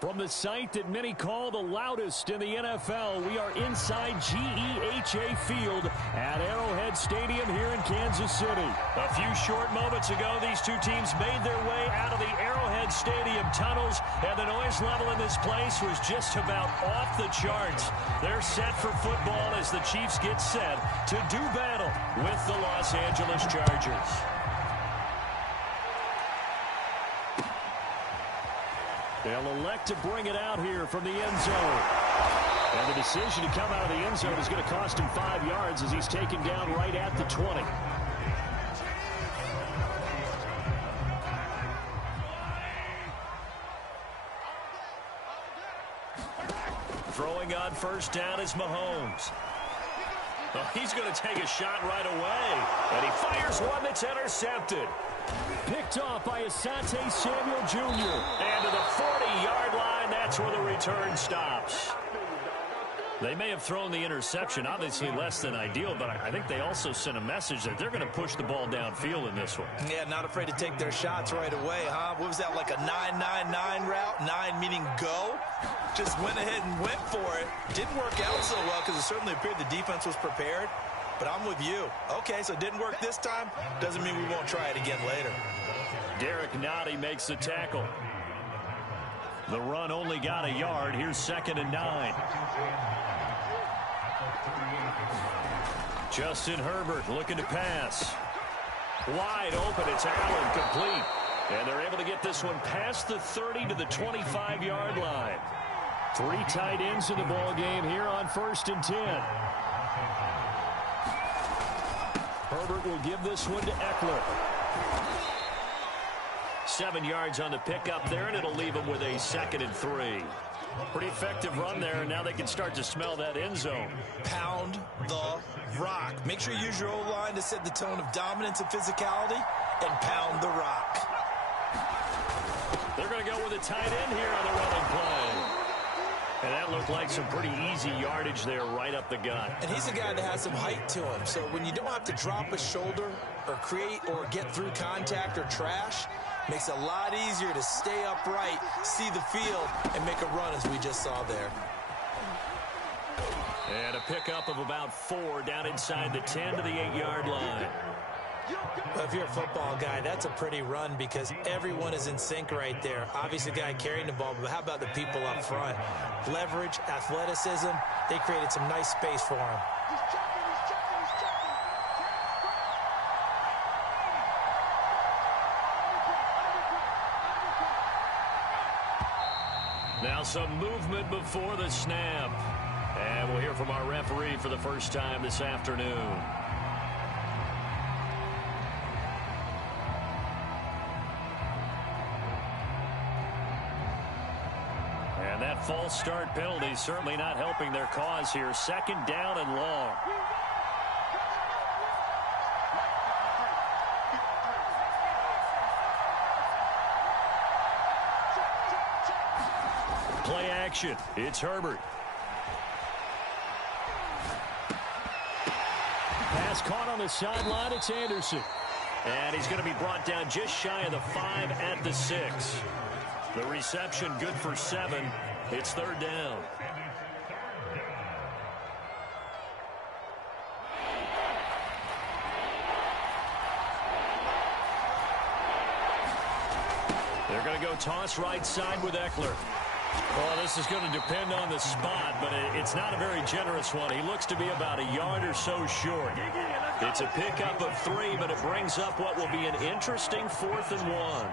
From the site that many call the loudest in the NFL, we are inside GEHA Field at Arrowhead Stadium here in Kansas City. A few short moments ago, these two teams made their way out of the Arrowhead Stadium tunnels, and the noise level in this place was just about off the charts. They're set for football as the Chiefs get set to do battle with the Los Angeles Chargers. They'll elect to bring it out here from the end zone. And the decision to come out of the end zone is going to cost him 5 yards as he's taken down right at the 20. Throwing on first down is Mahomes. Oh, he's going to take a shot right away. And he fires one that's intercepted. Picked off by Asante Samuel Jr. And to the 40-yard line, that's where the return stops. They may have thrown the interception, obviously less than ideal, but I think they also sent a message that they're going to push the ball downfield in this one. Yeah, not afraid to take their shots right away, huh? What was that, like a 9-9-9 route? 9 meaning go? Just went ahead and went for it. Didn't work out so well because it certainly appeared the defense was prepared. But I'm with you. Okay, so it didn't work this time. Doesn't mean we won't try it again later. Derek Nottie makes the tackle. The run only got a yard. Here's 2nd and 9. Justin Herbert looking to pass. Wide open. It's Allen, complete. And they're able to get this one past the 30 to the 25-yard line. 3 tight ends in the ball game here on 1st and 10. Herbert will give this one to Eckler. 7 yards on the pickup there, and it'll leave him with a 2nd and 3. Pretty effective run there, and now they can start to smell that end zone. Pound the rock. Make sure you use your O-line to set the tone of dominance and physicality, and pound the rock. They're going to go with a tight end here on the running play. And that looked like some pretty easy yardage there right up the gut. And he's a guy that has some height to him. So when you don't have to drop a shoulder or create or get through contact or trash, makes it a lot easier to stay upright, see the field, and make a run as we just saw there. And a pickup of about 4 down inside the 10 to the 8-yard line. Well, if you're a football guy, that's a pretty run because everyone is in sync right there. Obviously, the guy carrying the ball, but how about the people up front? Leverage, athleticism, they created some nice space for him. Now some movement before the snap. And we'll hear from our referee for the first time this afternoon. And that false start penalty certainly not helping their cause here. 2nd down and long. Play action. It's Herbert. Pass caught on the sideline. It's Anderson. And he's going to be brought down just shy of the 5 at the 6. The reception good for 7. It's 3rd down. They're going to go toss right side with Eckler. Well, this is going to depend on the spot, but it's not a very generous one. He looks to be about a yard or so short. It's a pickup of 3, but it brings up what will be an interesting 4th and 1.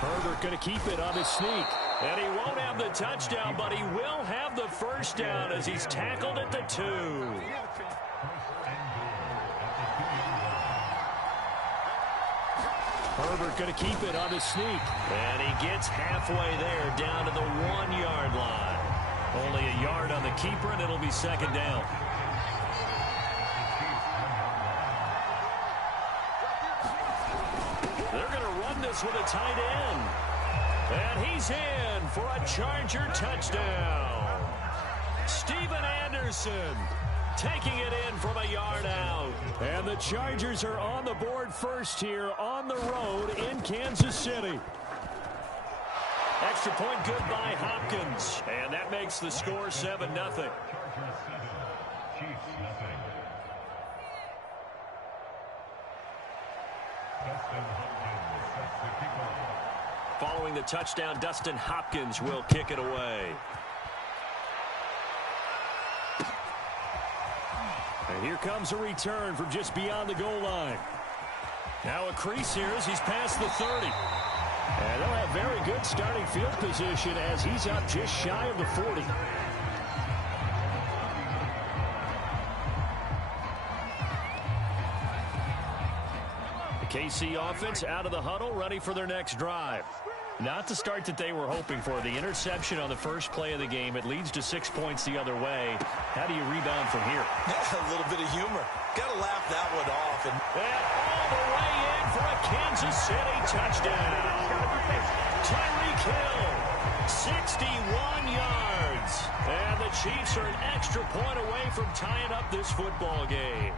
Herbert going to keep it on his sneak. And he won't have the touchdown, but he will have the first down as he's tackled at the 2. Herbert going to keep it on his sneak. And he gets halfway there down to the 1-yard line. Only a yard on the keeper, and it'll be 2nd down. They're going to run this with a tight end. And he's in for a Charger touchdown. Steven Anderson taking it in from a yard out. And the Chargers are on the board first here on the road in Kansas City. Extra point good by Hopkins. And that makes the score 7-0. Following the touchdown, Dustin Hopkins will kick it away. And here comes a return from just beyond the goal line. Now a crease here as he's past the 30. And they'll have very good starting field position as he's up just shy of the 40. KC offense out of the huddle, ready for their next drive. Not the start that they were hoping for. The interception on the first play of the game. It leads to 6 points the other way. How do you rebound from here? A little bit of humor. Got to laugh that one off. And all the way in for a Kansas City touchdown. Tyreek Hill, 61 yards. And the Chiefs are an extra point away from tying up this football game.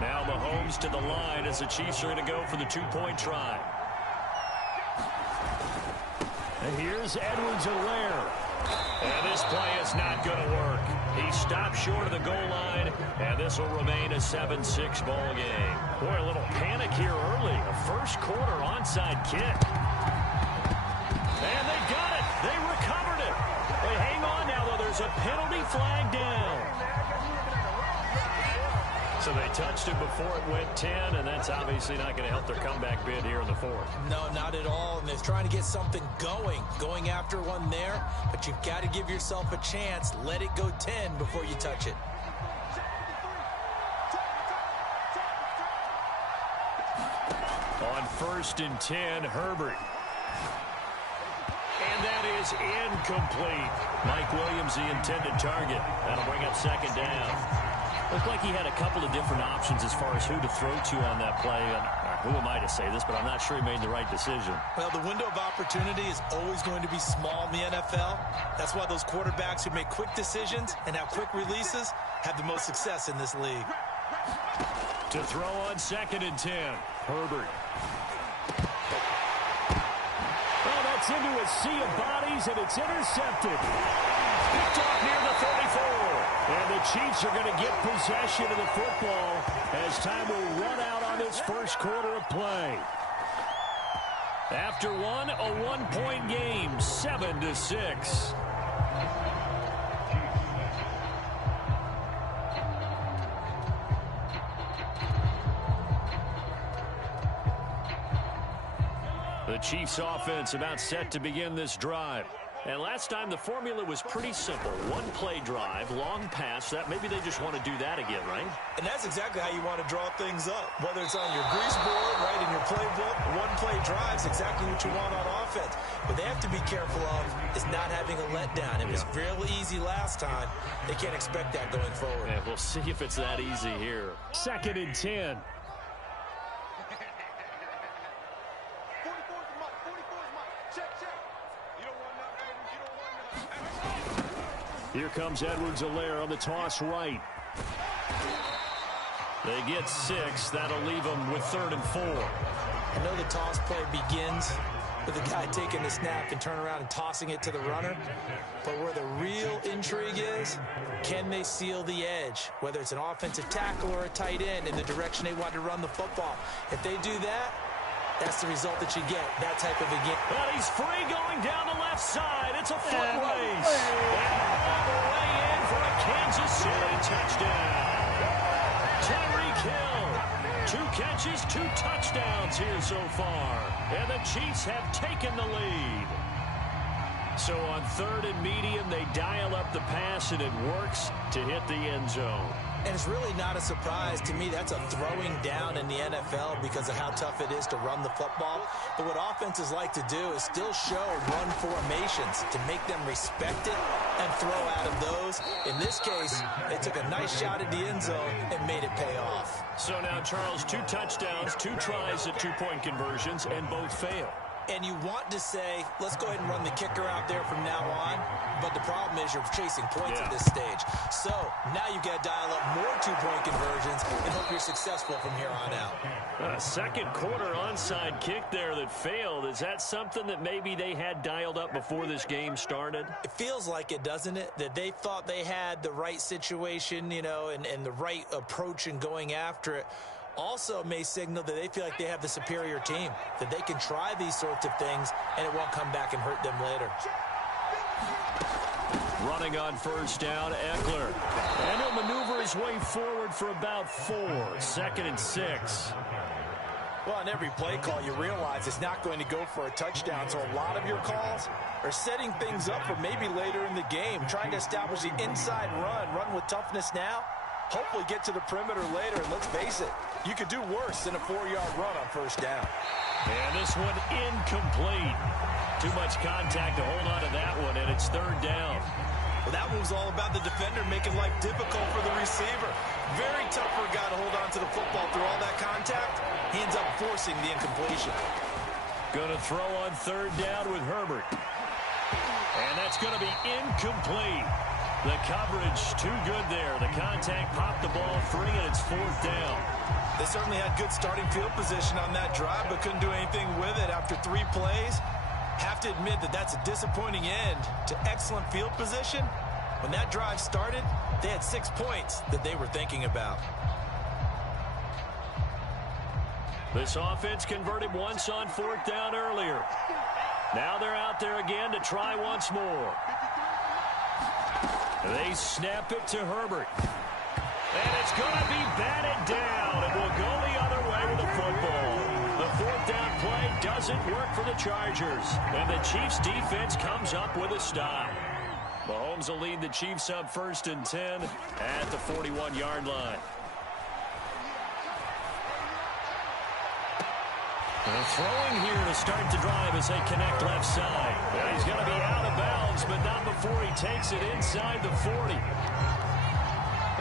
Now Mahomes to the line as the Chiefs are going to go for the 2-point try. And here's Edwards-Helaire. And this play is not going to work. He stopped short of the goal line, and this will remain a 7-6 ball game. Boy, a little panic here early. A first quarter onside kick. And they got it. They recovered it. Hey, hang on now, though. There's a penalty flag down. So they touched it before it went 10, and that's obviously not going to help their comeback bid here in the fourth. No, not at all. And they're trying to get something going after one there. But you've got to give yourself a chance. Let it go 10 before you touch it. On 1st and 10, Herbert. And that is incomplete. Mike Williams, the intended target. That'll bring up 2nd down. Looked like he had a couple of different options as far as who to throw to on that play. Who am I to say this, but I'm not sure he made the right decision. Well, the window of opportunity is always going to be small in the NFL. That's why those quarterbacks who make quick decisions and have quick releases have the most success in this league. To throw on 2nd and 10, Herbert. Oh, that's into a sea of bodies, and it's intercepted. Picked off near the 34. And the Chiefs are going to get possession of the football as time will run out on this first quarter of play. After one, a 1-point game, 7-6. The Chiefs offense about set to begin this drive. And last time the formula was pretty simple. 1-play drive, long pass. That maybe they just want to do that again, right? And that's exactly how you want to draw things up. Whether it's on your grease board, right, in your playbook, 1-play drive's exactly what you want on offense. What they have to be careful of is not having a letdown. It was fairly easy last time. They can't expect that going forward. Yeah, we'll see if it's that easy here. 2nd and 10. Here comes Edwards-Helaire on the toss right. They get 6. That'll leave them with 3rd and 4. I know the toss play begins with the guy taking the snap and turn around and tossing it to the runner. But where the real intrigue is, can they seal the edge? Whether it's an offensive tackle or a tight end in the direction they want to run the football. If they do that, that's the result that you get, that type of a game. But he's free going down the left side. It's a foot race. And all the way in for a Kansas City touchdown. Tyreek Hill, 2 catches, 2 touchdowns here so far. And the Chiefs have taken the lead. So on 3rd and medium, they dial up the pass, and it works to hit the end zone. And it's really not a surprise to me. That's a throwing down in the NFL because of how tough it is to run the football. But what offenses like to do is still show run formations to make them respect it and throw out of those. In this case, they took a nice shot at the end zone and made it pay off. So now, Charles, 2 touchdowns, 2 tries at 2-point conversions, and both fail. And you want to say, let's go ahead and run the kicker out there from now on. But the problem is you're chasing points at this stage. So now you've got to dial up more 2-point conversions and hope you're successful from here on out. Second quarter onside kick there that failed. Is that something that maybe they had dialed up before this game started? It feels like it, doesn't it? That they thought they had the right situation, you know, and the right approach in going after it. Also may signal that they feel like they have the superior team, that they can try these sorts of things and it won't come back and hurt them later. Running on first down, Eckler. And he'll maneuver his way forward for about 4. 2nd and 6. Well, on every play call, you realize it's not going to go for a touchdown, so a lot of your calls are setting things up for maybe later in the game, trying to establish the inside run with toughness now, hopefully get to the perimeter later, and let's face it, you could do worse than a 4-yard run on first down. And this one incomplete. Too much contact to hold on to that one, and it's 3rd down. Well, that one was all about the defender making life difficult for the receiver. Very tough for a guy to hold on to the football through all that contact. He ends up forcing the incompletion. Going to throw on 3rd down with Herbert. And that's going to be incomplete. The coverage too good there. The contact popped the ball free, and it's 4th down. They certainly had good starting field position on that drive, but couldn't do anything with it after 3 plays. Have to admit that that's a disappointing end to excellent field position. When that drive started, they had 6 points that they were thinking about. This offense converted once on 4th down earlier. Now they're out there again to try once more. They snap it to Herbert. And it's going to be batted down. It will go the other way with the football. The 4th down play doesn't work for the Chargers. And the Chiefs defense comes up with a stop. Mahomes will lead the Chiefs up 1st and 10 at the 41-yard line. And throwing here to start the drive as they connect left side. And he's going to be out of bounds, but not before he takes it inside the 40.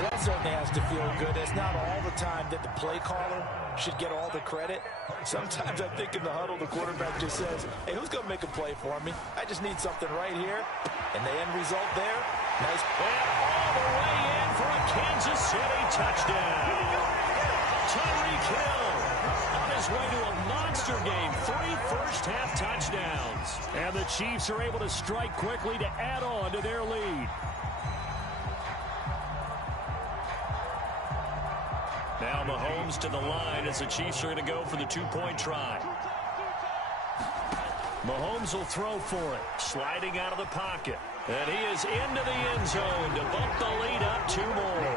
That certainly has to feel good. It's not all the time that the play caller should get all the credit. Sometimes I think in the huddle, the quarterback just says, hey, who's going to make a play for me? I just need something right here. And the end result there, nice. And all the way in for a Kansas City touchdown. Tyreek Hill on his way to a monster game. 3 first-half touchdowns. And the Chiefs are able to strike quickly to add on to their lead. Now Mahomes to the line as the Chiefs are going to go for the 2-point try. Mahomes will throw for it, sliding out of the pocket. And he is into the end zone to bump the lead up 2 more.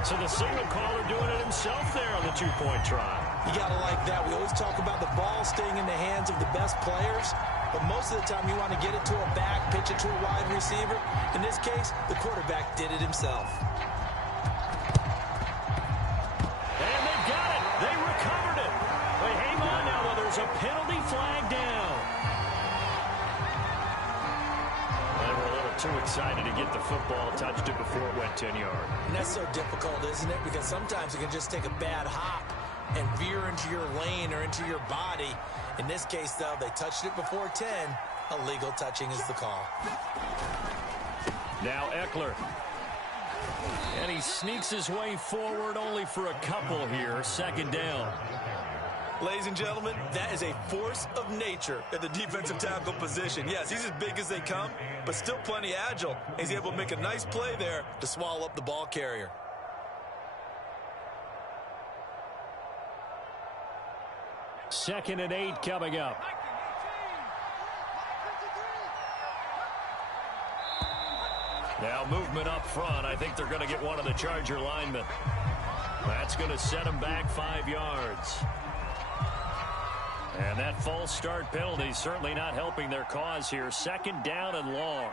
So the signal caller doing it himself there on the 2-point try. You got to like that. We always talk about the ball staying in the hands of the best players. But most of the time you want to get it to a back, pitch it to a wide receiver. In this case, the quarterback did it himself. A penalty flag down. They were a little too excited to get the football, touched it before it went 10 yards. And that's so difficult, isn't it? Because sometimes you can just take a bad hop and veer into your lane or into your body. In this case, though, they touched it before 10. Illegal touching is the call. Now Eckler. And he sneaks his way forward only for a couple here. 2nd down. Ladies and gentlemen, that is a force of nature at the defensive tackle position. Yes, he's as big as they come, but still plenty agile. He's able to make a nice play there to swallow up the ball carrier. Second and 8 coming up. Now movement up front. I think they're going to get one of the Charger linemen. That's going to set them back 5 yards. And that false start penalty certainly not helping their cause here. 2nd down and long.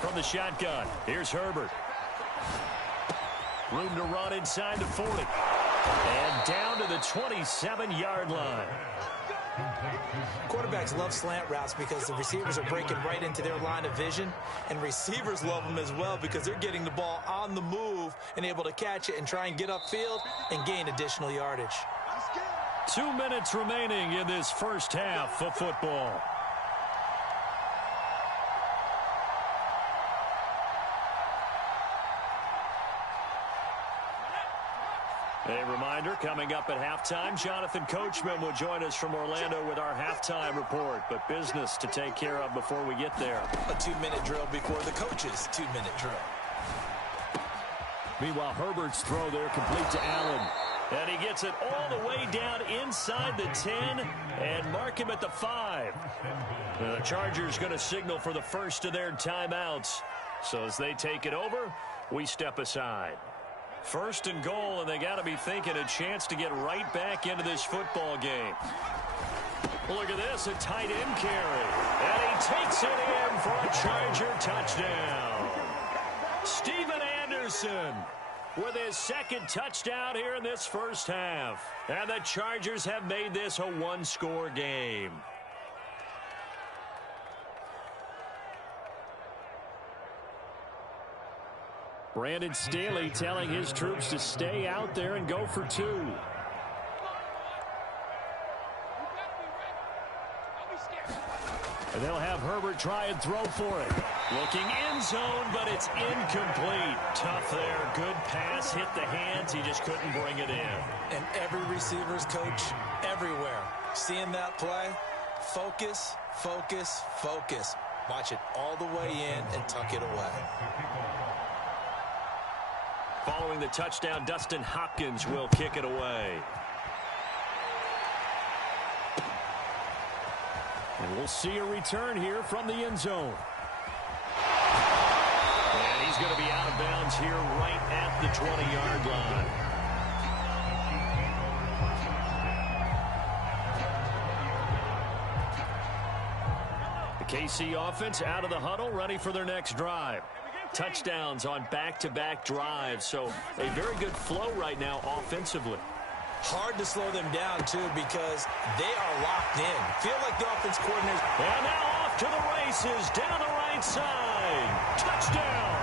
From the shotgun, here's Herbert. Room to run inside the 40. And down to the 27-yard line. Quarterbacks love slant routes because the receivers are breaking right into their line of vision, and receivers love them as well because they're getting the ball on the move and able to catch it and try and get upfield and gain additional yardage. 2 minutes remaining in this first half of football. A reminder, coming up at halftime, Jonathan Coachman will join us from Orlando with our halftime report. But business to take care of before we get there. A 2-minute drill before the coach's 2-minute drill. Meanwhile, Herbert's throw there complete to Allen. And he gets it all the way down inside the 10 and mark him at the 5. The Chargers going to signal for the first of their timeouts. So as they take it over, we step aside. First and goal, and they got to be thinking a chance to get right back into this football game. Look at this, a tight end carry. And he takes it in for a Charger touchdown. Steven Anderson with his second touchdown here in this first half. And the Chargers have made this a one-score game. Brandon Staley telling his troops to stay out there and go for 2. And they'll have Herbert try and throw for it. Looking end zone, but it's incomplete. Tough there. Good pass. Hit the hands. He just couldn't bring it in. And every receiver's coach everywhere. Seeing that play, focus, focus, focus. Watch it all the way in and tuck it away. Following the touchdown, Dustin Hopkins will kick it away. And we'll see a return here from the end zone. And he's going to be out of bounds here right at the 20-yard line. The KC offense out of the huddle, ready for their next drive. Touchdowns on back-to-back drives, so a very good flow right now offensively. Hard to slow them down, too, because they are locked in. Feel like the offense coordinators. And now off to the races, down the right side. Touchdown!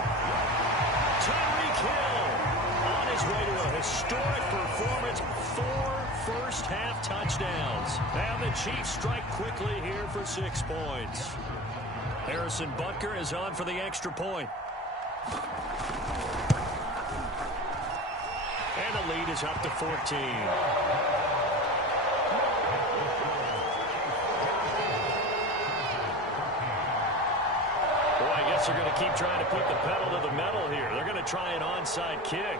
Tyreek Hill on his way to a historic performance. 4 first-half touchdowns. And the Chiefs strike quickly here for 6 points. Harrison Butker is on for the extra point. And the lead is up to 14. Boy, I guess they're going to keep trying to put the pedal to the metal here. They're going to try an onside kick.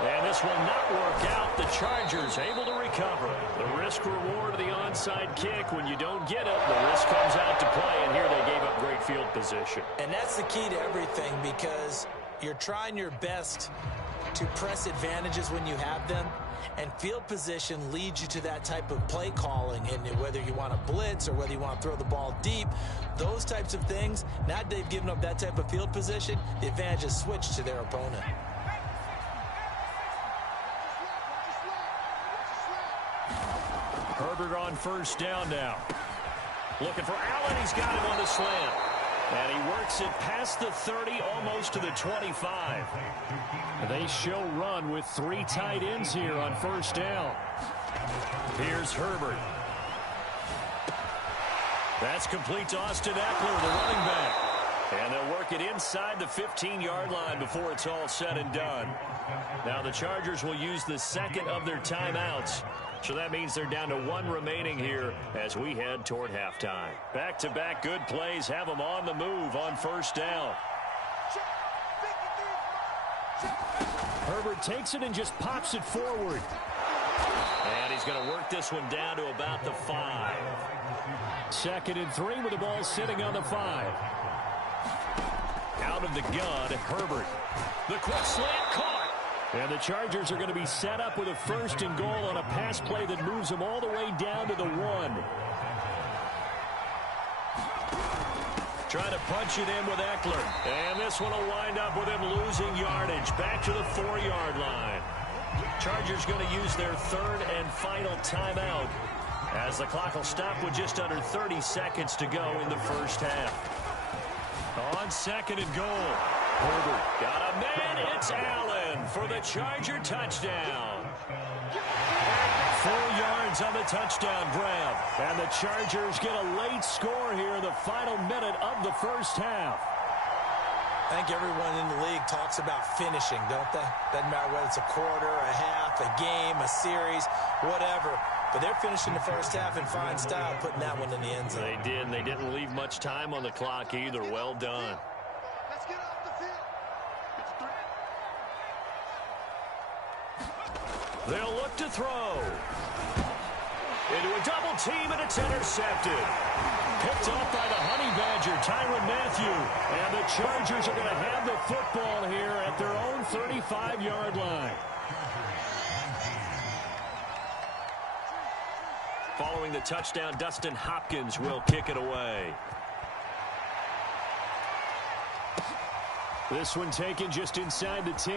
And this will not work out. The Chargers able to recover. The risk-reward of the onside kick. When you don't get it, the risk comes out to play. And here they gave up great field position. And that's the key to everything, because you're trying your best to press advantages when you have them. And field position leads you to that type of play calling. And whether you want to blitz or whether you want to throw the ball deep, those types of things, now that they've given up that type of field position, the advantage is switched to their opponent. Herbert on first down now. Looking for Allen. He's got him on the slant. And he works it past the 30, almost to the 25. They show run with 3 tight ends here on first down. Here's Herbert. That's complete to Austin Eckler, the running back. And they'll work it inside the 15-yard line before it's all said and done. Now the Chargers will use the second of their timeouts. So that means they're down to 1 remaining here as we head toward halftime. Back-to-back good plays have them on the move on first down. Herbert takes it and just pops it forward. And he's going to work this one down to about the 5. 2nd and 3 with the ball sitting on the 5. Out of the gun, Herbert. The quick slant caught. And the Chargers are going to be set up with a 1st and goal on a pass play that moves them all the way down to the 1. Trying to punch it in with Eckler. And this one will wind up with him losing yardage. Back to the 4-yard line. Chargers going to use their 3rd and final timeout, as the clock will stop with just under 30 seconds to go in the first half. On 2nd and goal. Herbert got a man. It's Allen for the Charger touchdown. 4 yards on the touchdown grab. And the Chargers get a late score here in the final minute of the first half. I think everyone in the league talks about finishing, don't they? Doesn't matter whether it's a quarter, a half, a game, a series, whatever. But they're finishing the first half in fine style, putting that one in the end zone. They did, and they didn't leave much time on the clock either. Well done. Let's get off the field. They'll look to throw. Into a double team, and it's intercepted. Picked off by the Honey Badger, Tyrann Mathieu. And the Chargers are going to have the football here at their own 35-yard line. Following the touchdown, Dustin Hopkins will kick it away. This one taken just inside the 10.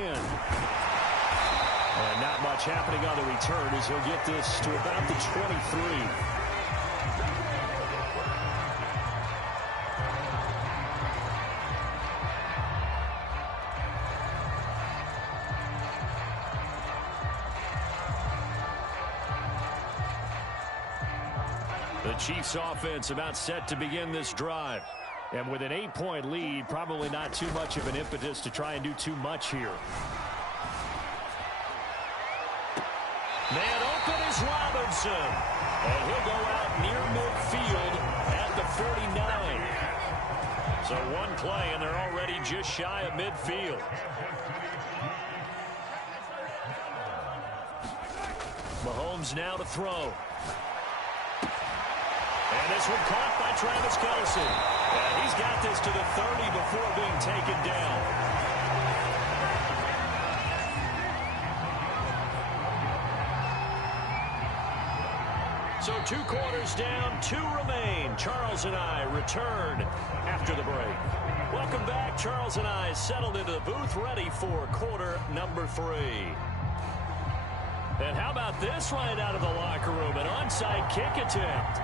And not much happening on the return as he'll get this to about the 23. The Chiefs offense about set to begin this drive. And with an 8-point lead, probably not too much of an impetus to try and do too much here. Man open is Robinson. And he'll go out near midfield at the 49. So one play, and they're already just shy of midfield. Mahomes now to throw. And this one caught by Travis Kelce. And he's got this to the 30 before being taken down. So 2 quarters down, 2 remain. Charles and I return after the break. Welcome back. Charles and I settled into the booth, ready for quarter number 3. And how about this right out of the locker room? An onside kick attempt.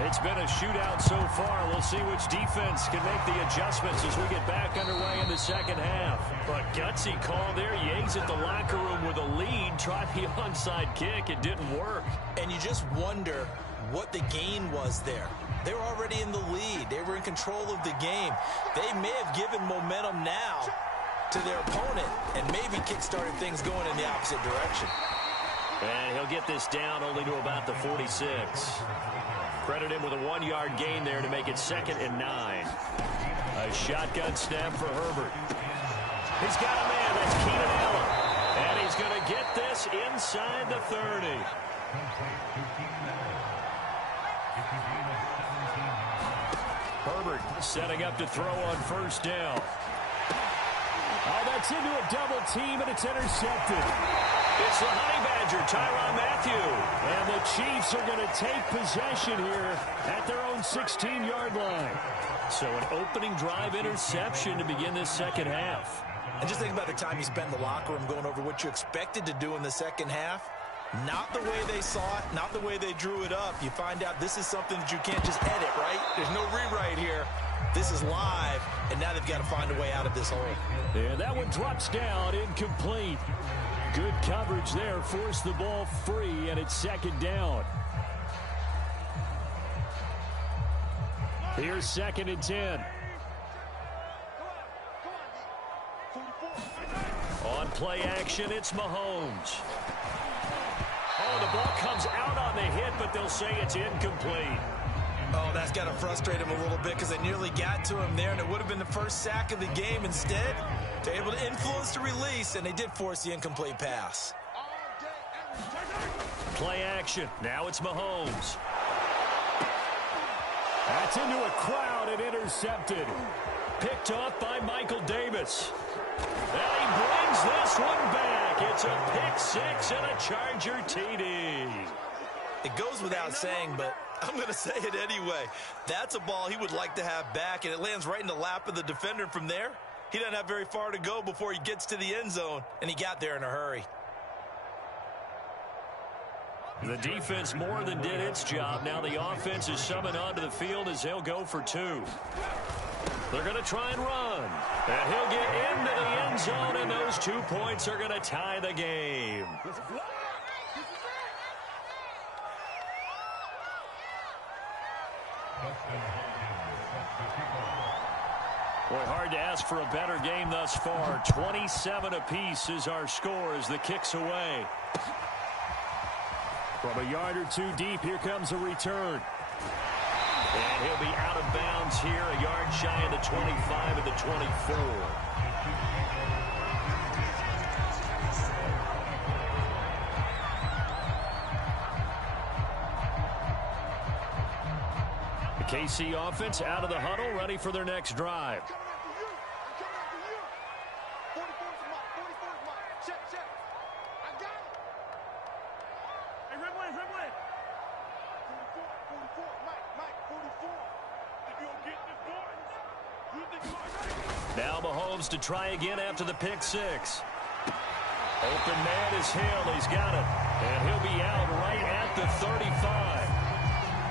It's been a shootout so far. We'll see which defense can make the adjustments as we get back underway in the second half. But gutsy call there. You exit the locker room with a lead. Try the onside kick. It didn't work. And you just wonder what the gain was there. They were already in the lead. They were in control of the game. They may have given momentum now to their opponent and maybe kick-started things going in the opposite direction. And he'll get this down only to about the 46. Credit him with a 1-yard gain there to make it 2nd and 9. A shotgun snap for Herbert. He's got a man. That's Keenan Allen. And he's going to get this inside the 30. Herbert setting up to throw on 1st down. Oh, that's into a double team, and it's intercepted. It's the Honey Badger, Tyrann Mathieu. And the Chiefs are going to take possession here at their own 16-yard line. So an opening drive interception to begin this second half. And just think about the time you spent in the locker room going over what you expected to do in the second half. Not the way they saw it, not the way they drew it up. You find out this is something that you can't just edit, right? There's no rewrite here. This is live, and now they've got to find a way out of this hole. And that one drops down, incomplete. Good coverage there, forced the ball free, and it's 2nd down. Here's 2nd and 10. On play action, it's Mahomes. Oh, the ball comes out on the hit, but they'll say it's incomplete. Oh, that's got to frustrate him a little bit because they nearly got to him there, and it would have been the first sack of the game. Instead, they're able to influence the release, and they did force the incomplete pass. Play action. Now it's Mahomes. That's into a crowd and intercepted. Picked off by Michael Davis. And he brings this one back. It's a pick six and a Charger TD. It goes without saying, but I'm going to say it anyway. That's a ball he would like to have back, and it lands right in the lap of the defender from there. He doesn't have very far to go before he gets to the end zone, and he got there in a hurry. The defense more than did its job. Now the offense is summoned onto the field as they'll go for two. They're going to try and run. And he'll get into the end zone, and those 2 points are going to tie the game. Boy, hard to ask for a better game thus far. 27 apiece is our score as the kick's away. From a yard or two deep, here comes a return. And he'll be out of bounds here, a yard shy of the 25 and the 24. The KC offense out of the huddle, ready for their next drive. Now Mahomes to try again after the pick six. Open man is Hill. He's got it. And he'll be out right at the 35.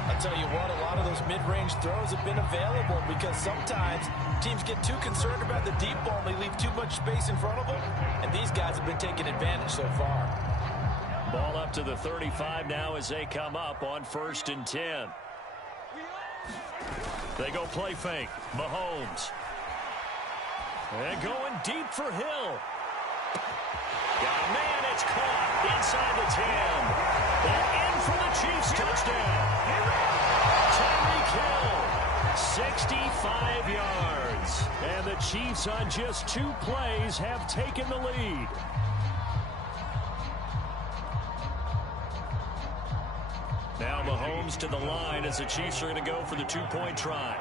I'll tell you what, a lot of those mid-range throws have been available because sometimes teams get too concerned about the deep ball and they leave too much space in front of them. And these guys have been taking advantage so far. Ball up to the 35 now as they come up on 1st and 10. They go play fake. Mahomes. And going deep for Hill. Got a man, it's caught inside the 10. And in for the Chiefs touchdown. Tyreek Hill, 65 yards. And the Chiefs on just 2 plays have taken the lead. Now Mahomes to the line as the Chiefs are going to go for the 2-point try.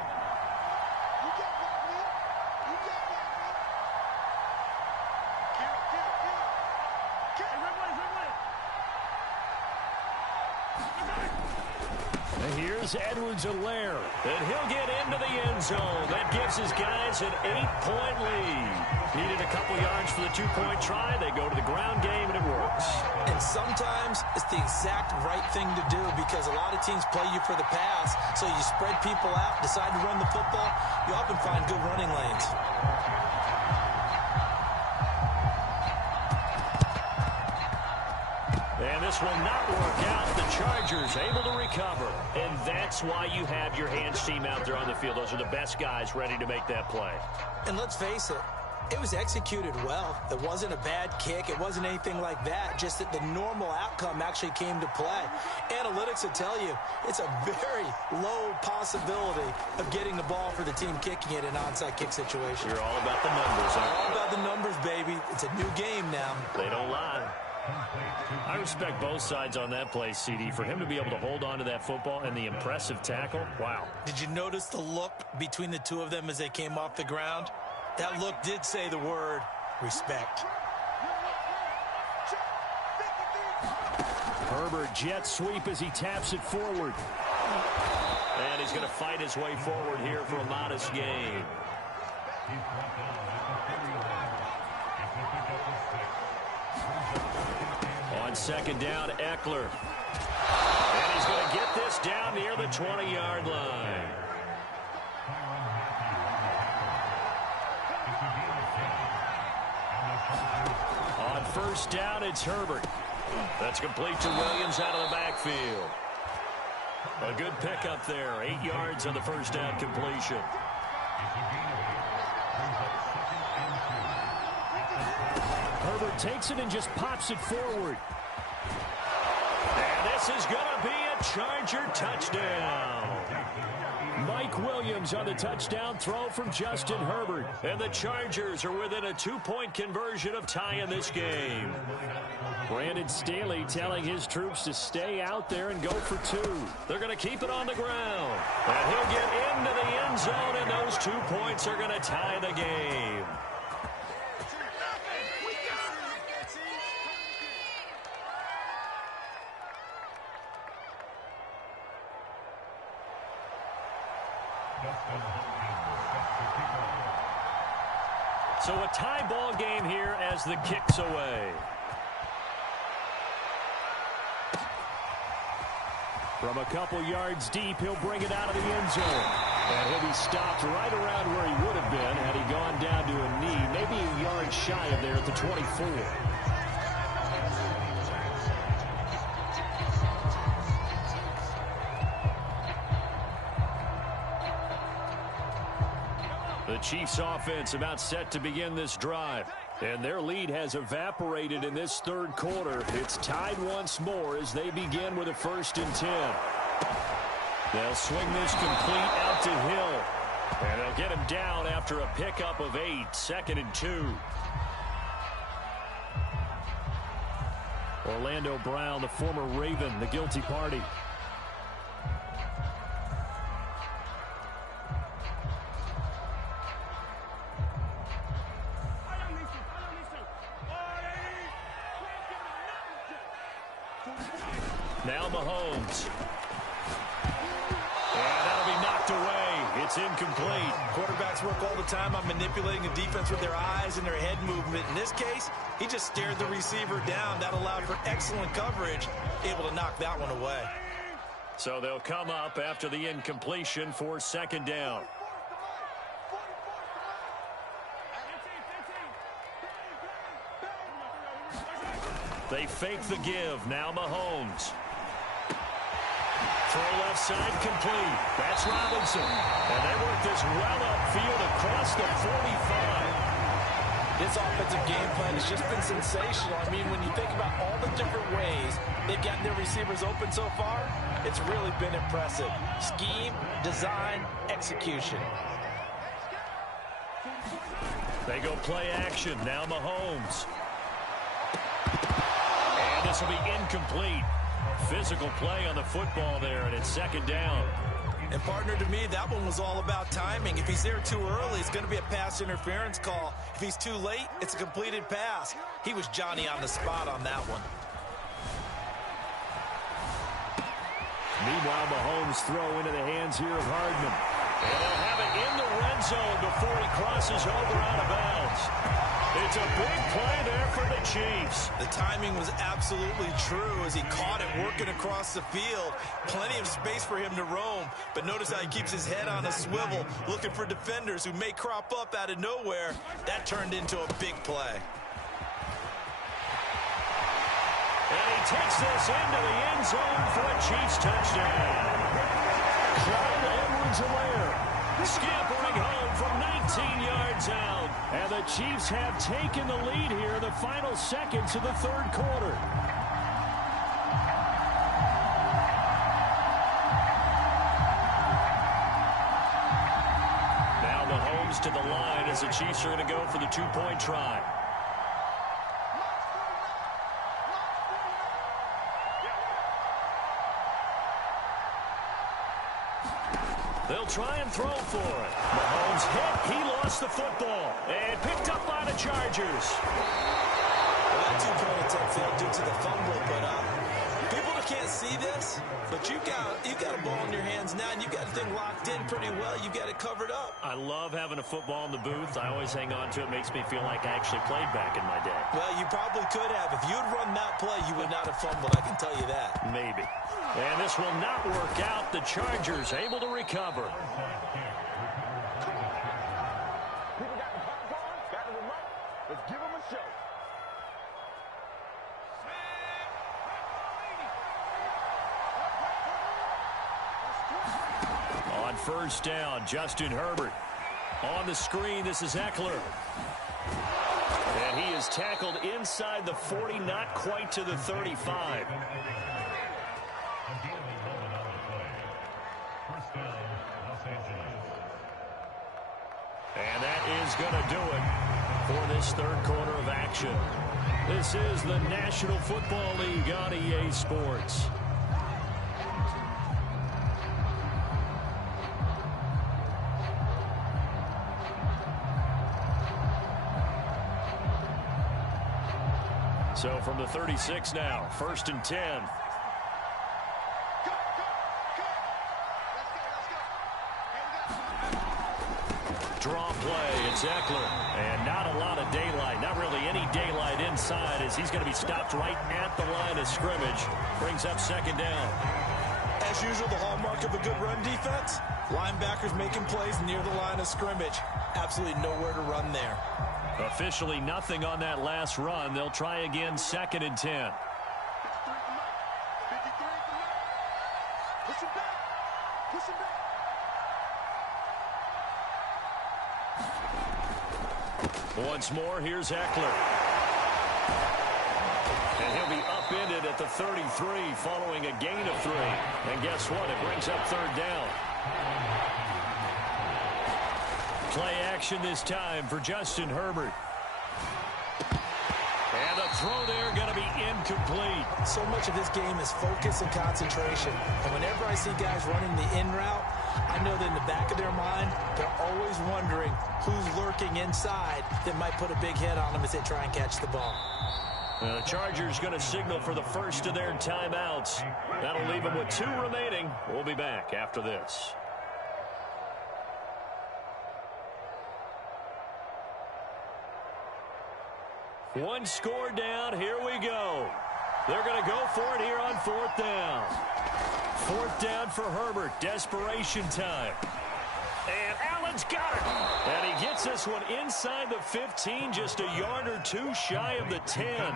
Edwards-Helaire, and he'll get into the end zone. That gives his guys an 8-point lead. Needed a couple yards for the 2-point try. They go to the ground game, and it works. And sometimes it's the exact right thing to do because a lot of teams play you for the pass, so you spread people out, decide to run the football. You often find good running lanes. And this will not work out. The Chargers able to recover. And that's why you have your hands team out there on the field. Those are the best guys ready to make that play. And let's face it, it was executed well. It wasn't a bad kick. It wasn't anything like that. Just that the normal outcome actually came to play. Analytics will tell you it's a very low possibility of getting the ball for the team kicking it in an onside kick situation. You're all about the numbers, huh? All about the numbers, baby. It's a new game now. They don't lie. I respect both sides on that play, CD. For him to be able to hold on to that football and the impressive tackle, wow. Did you notice the look between the two of them as they came off the ground? That look did say the word respect. Herbert jet sweep as he taps it forward. And he's going to fight his way forward here for a modest gain. On 2nd down, Eckler. And he's going to get this down near the 20-yard line. On 1st down, it's Herbert. That's complete to Williams out of the backfield. A good pickup there. 8 yards on the 1st down completion. Herbert takes it and just pops it forward. And this is going to be a Charger touchdown. Mike Williams on the touchdown throw from Justin Herbert. And the Chargers are within a 2-point conversion of tying this game. Brandon Staley telling his troops to stay out there and go for 2. They're going to keep it on the ground. And he'll get into the end zone, and those 2 points are going to tie the game. So a tie ball game here as the kick's away. From a couple yards deep, he'll bring it out of the end zone. And he'll be stopped right around where he would have been had he gone down to a knee, maybe a yard shy of there at the 24. The Chiefs offense about set to begin this drive. And their lead has evaporated in this third quarter. It's tied once more as they begin with a 1st and 10. They'll swing this complete out to Hill. And they'll get him down after a pickup of 8, 2nd and 2. Orlando Brown, the former Raven, the guilty party. Now Mahomes. And that'll be knocked away. It's incomplete. Quarterbacks work all the time on manipulating the defense with their eyes and their head movement. In this case, he just stared the receiver down. That allowed for excellent coverage, able to knock that one away. So they'll come up after the incompletion for 2nd down. They fake the give. Now Mahomes. Throw left side complete. That's Robinson. And they work this well upfield across the 45. This offensive game plan has just been sensational. I mean, when you think about all the different ways they've gotten their receivers open so far, it's really been impressive. Scheme, design, execution. They go play action. Now Mahomes. And this will be incomplete. Physical play on the football there, and it's 2nd down. And partner, to me, that one was all about timing. If he's there too early, it's going to be a pass interference call. If he's too late, it's a completed pass. He was Johnny on the spot on that one. Meanwhile, Mahomes throw into the hands here of Hardman. And they'll have it in the red zone before he crosses over out of bounds. It's a big play there for the Chiefs. The timing was absolutely true as he caught it working across the field. Plenty of space for him to roam. But notice how he keeps his head on a swivel, looking for defenders who may crop up out of nowhere. That turned into a big play. And he takes this into the end zone for a Chiefs touchdown. Clyde Edwards-Helaire scampering home from 19 yards out. And the Chiefs have taken the lead here in the final seconds of the third quarter. Now Mahomes to the line as the Chiefs are going to go for the 2-point try. They'll try and throw for it. Mahomes hit. He lost the football. And picked up by the Chargers. Well, that 2-point attempt failed due to the fumble, but people that can't see this, but you've got a ball in your hands now, and you've got the thing locked in pretty well. You've got it covered up. I love having a football in the booth. I always hang on to it. It makes me feel like I actually played back in my day. Well, you probably could have. If you'd run that play, you would not have fumbled. I can tell you that. Maybe. And this will not work out. The Chargers able to recover. People got the popcorn, got the remote. Let's give them a show. On 1st down, Justin Herbert. On the screen, this is Eckler. And he is tackled inside the 40, not quite to the 35. And that is going to do it for this third quarter of action. This is the National Football League on EA Sports. So from the 36 now, 1st and 10. Draw play, it's Eckler, and not a as he's going to be stopped right at the line of scrimmage. Brings up second down. As usual, the hallmark of a good run defense, linebackers making plays near the line of scrimmage. Absolutely nowhere to run there. Officially nothing on that last run. They'll try again, 2nd and 10. Push him back. Push him back. Once more, here's Eckler. And he'll be upended at the 33 following a gain of 3. And guess what? It brings up 3rd down. Play action this time for Justin Herbert. And the throw there going to be incomplete. So much of this game is focus and concentration. And whenever I see guys running the in route, I know that in the back of their mind, they're always wondering who's lurking inside that might put a big hit on them as they try and catch the ball. The Chargers going to signal for the first of their timeouts. That'll leave them with 2 remaining. We'll be back after this. One score down. Here we go. They're going to go for it here on 4th down. 4th down for Herbert. Desperation time. And Allen's got it. And he gets this one inside the 15, just a yard or 2 shy of the 10.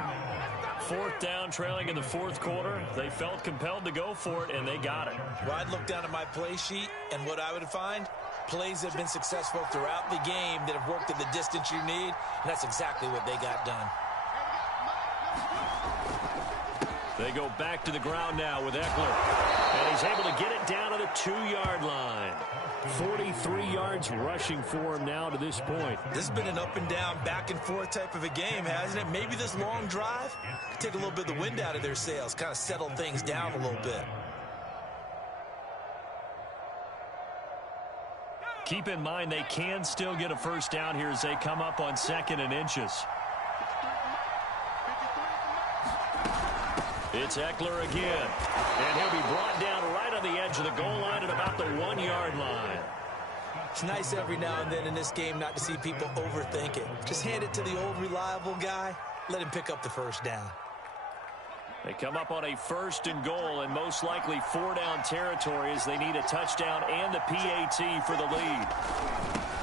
4th down, trailing in the 4th quarter. They felt compelled to go for it, and they got it. Well, I'd look down at my play sheet, and what I would find, plays that have been successful throughout the game that have worked at the distance you need, and that's exactly what they got done. They go back to the ground now with Eckler. And he's able to get it down to the 2-yard line. 43 yards rushing for him now to this point. This has been an up and down, back and forth type of a game, hasn't it? Maybe this long drive could take a little bit of the wind out of their sails, kind of settle things down a little bit. Keep in mind they can still get a first down here as they come up on 2nd and inches. It's Eckler again. And he'll be brought down right on the edge of the goal line at about the 1-yard line. It's nice every now and then in this game not to see people overthink it. Just hand it to the old reliable guy. Let him pick up the first down. They come up on a 1st and goal and most likely 4-down territory as they need a touchdown and the PAT for the lead.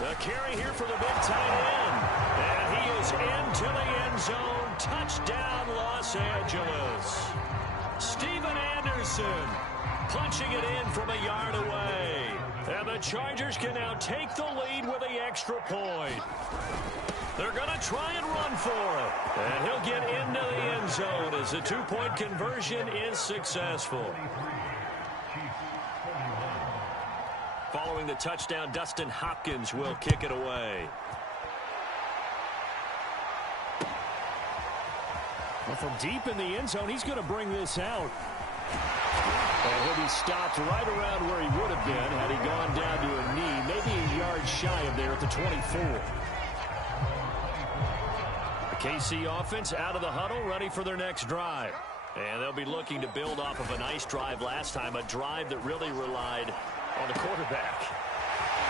The carry here for the big tight end. And he is into the end zone. Touchdown, Los Angeles. Steven Anderson punching it in from a yard away. And the Chargers can now take the lead with the extra point. They're going to try and run for it. And he'll get into the end zone as the 2-point conversion is successful. Following the touchdown, Dustin Hopkins will kick it away. Well, from deep in the end zone, he's going to bring this out. And he'll be stopped right around where he would have been had he gone down to a knee, maybe a yard shy of there at the 24. The KC offense out of the huddle, ready for their next drive. And they'll be looking to build off of a nice drive last time, a drive that really relied on the quarterback.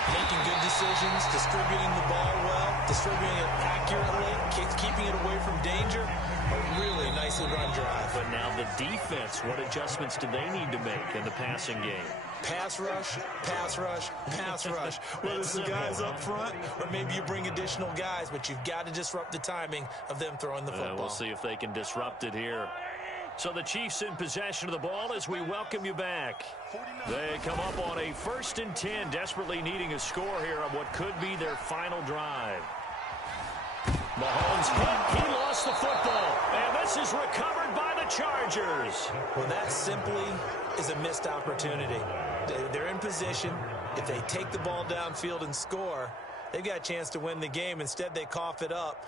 Making good decisions, distributing the ball well, distributing it accurately, keeping it away from danger. A really nicely run drive. But now the defense, what adjustments do they need to make in the passing game? Pass rush, pass rush, pass rush. Whether it's the guys up front or maybe you bring additional guys, but you've got to disrupt the timing of them throwing the football. We'll see if they can disrupt it here. So the Chiefs in possession of the ball as we welcome you back. They come up on a 1st and 10, desperately needing a score here on what could be their final drive. Mahomes hit. He lost the football. And this is recovered by the Chargers. Well, that simply is a missed opportunity. They're in position. If they take the ball downfield and score, they've got a chance to win the game. Instead, they cough it up.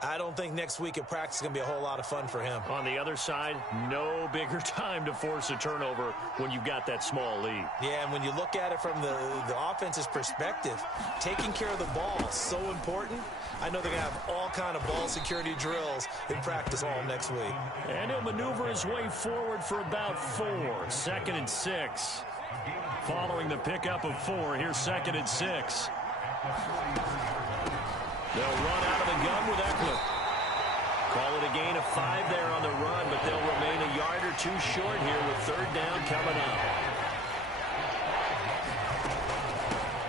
I don't think next week at practice is going to be a whole lot of fun for him. On the other side, no bigger time to force a turnover when you've got that small lead. Yeah, and when you look at it from the offense's perspective, taking care of the ball is so important. I know they're going to have all kind of ball security drills in practice all next week. And he'll maneuver his way forward for about 4. 2nd and 6. Following the pickup of 4, here's 2nd and 6. They'll run out of the gun with Eckler. Call it a gain of 5 there on the run, but they'll remain a yard or two short here with third down coming up.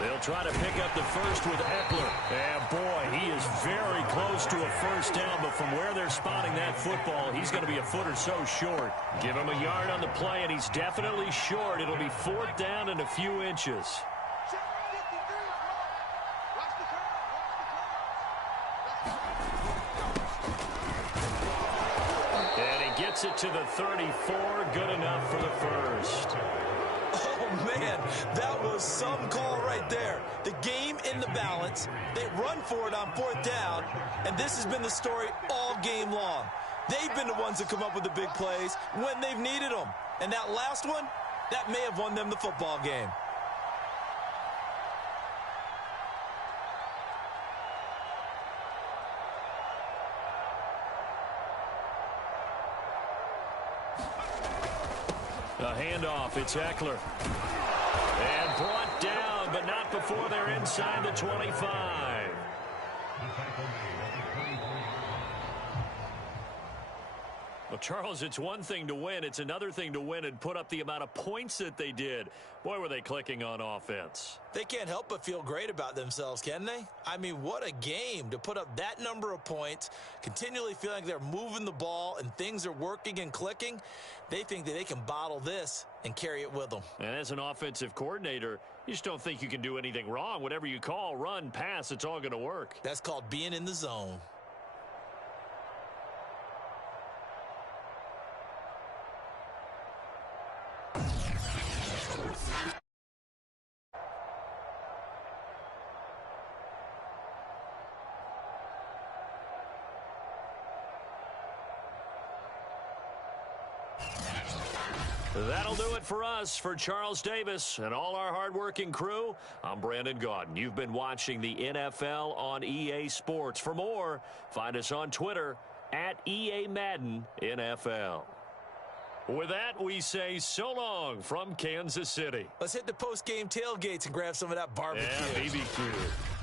They'll try to pick up the first with Eckler. And boy, he is very close to a first down, but from where they're spotting that football, he's going to be a foot or so short. Give him a yard on the play, and he's definitely short. It'll be fourth down and a few inches. Gets it to the 34. Good enough for the first. Oh, man, that was some call right there. The game in the balance. They run for it on fourth down, and this has been the story all game long. They've been the ones that come up with the big plays when they've needed them. And that last one, that may have won them the football game. A handoff, it's Eckler. And brought down, but not before they're inside the 25. Well, Charles, it's one thing to win. It's another thing to win and put up the amount of points that they did. Boy, were they clicking on offense. They can't help but feel great about themselves, can they? I mean, what a game to put up that number of points, continually feeling like they're moving the ball and things are working and clicking. They think that they can bottle this and carry it with them. And as an offensive coordinator, you just don't think you can do anything wrong. Whatever you call, run, pass, it's all going to work. That's called being in the zone. That'll do it for us. For Charles Davis and all our hardworking crew, I'm Brandon Gaudin. You've been watching the NFL on EA Sports. For more, find us on Twitter at EA Madden NFL. With that, we say so long from Kansas City. Let's hit the post-game tailgates and grab some of that barbecue. Yeah, BBQ.